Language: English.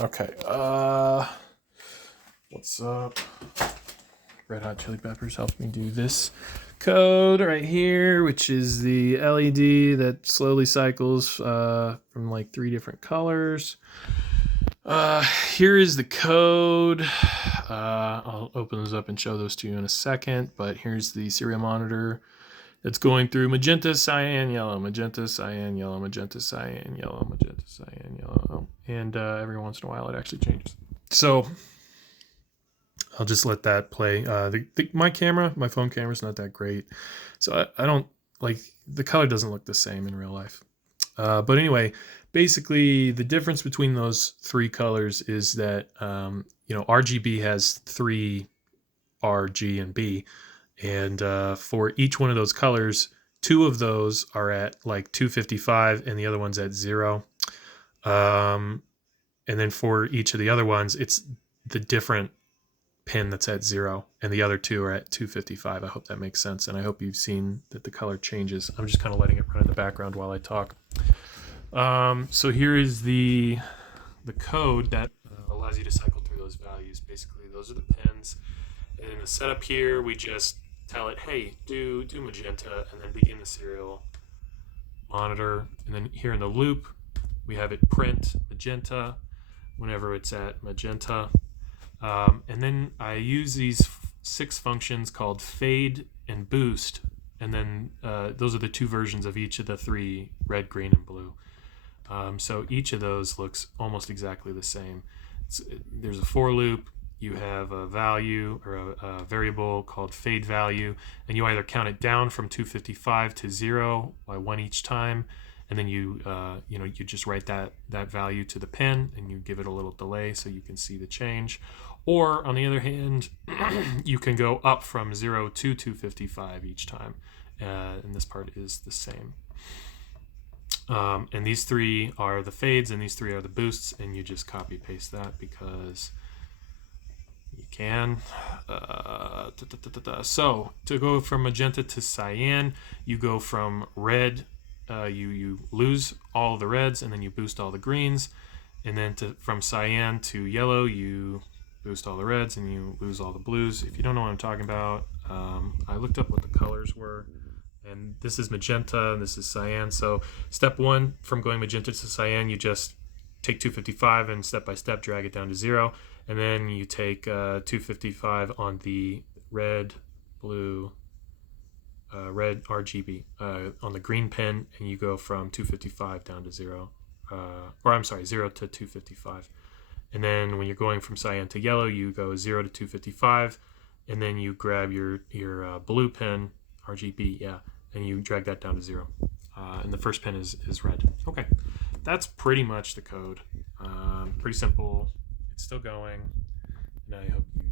Okay. What's up? Red Hot Chili Peppers helped me do this code right here, which is the LED that slowly cycles from like 3 different colors. Here is the code. I'll open those up and show those to you in a second, but here's the serial monitor that's going through magenta, cyan, yellow, magenta, cyan, yellow, magenta, cyan, yellow, magenta, cyan, yellow, and every once in a while it actually changes. So I'll just let that play. My phone camera is not that great, so I don't like the color doesn't look the same in real life. But anyway, basically the difference between those 3 colors is that RGB has 3 R, G, and B, and for each one of those colors, 2 of those are at like 255 and the other one's at 0. And then for each of the other ones, it's the different pin that's at 0 and the other 2 are at 255. I hope that makes sense, and I hope you've seen that the color changes. I'm just kind of letting it run in the background while I talk. So here is the code that allows you to cycle through those values. Basically, those are the pins. And in the setup here, we just tell it, hey, do magenta, and then begin the serial monitor. And then here in the loop, we have it print magenta whenever it's at magenta. And then I use these 6 functions called fade and boost. And then those are the 2 versions of each of the 3, red, green, and blue. So each of those looks almost exactly the same. There's a for loop. You have a value or a variable called fade value, and you either count it down from 255 to 0 by 1 each time, and then you just write that value to the pin, and you give it a little delay so you can see the change. Or on the other hand, you can go up from 0 to 255 each time, and this part is the same. And these 3 are the fades, and these 3 are the boosts, and you just copy paste that because you can. So to go from magenta to cyan, you go from red, you lose all the reds, and then you boost all the greens, and then from cyan to yellow, you boost all the reds and you lose all the blues. If you don't know what I'm talking about, I looked up what the colors were, and this is magenta and this is cyan. So step 1, from going magenta to cyan, you just take 255 and step by step drag it down to 0, and then you take 255 on the red, blue, red RGB on the green pin, and you go from 255 down to 0, 0 to 255. And then when you're going from cyan to yellow, you go 0 to 255, and then you grab your blue pin, RGB, and you drag that down to 0. And the first pin is red. Okay, that's pretty much the code. Pretty simple. It's still going, and I hope you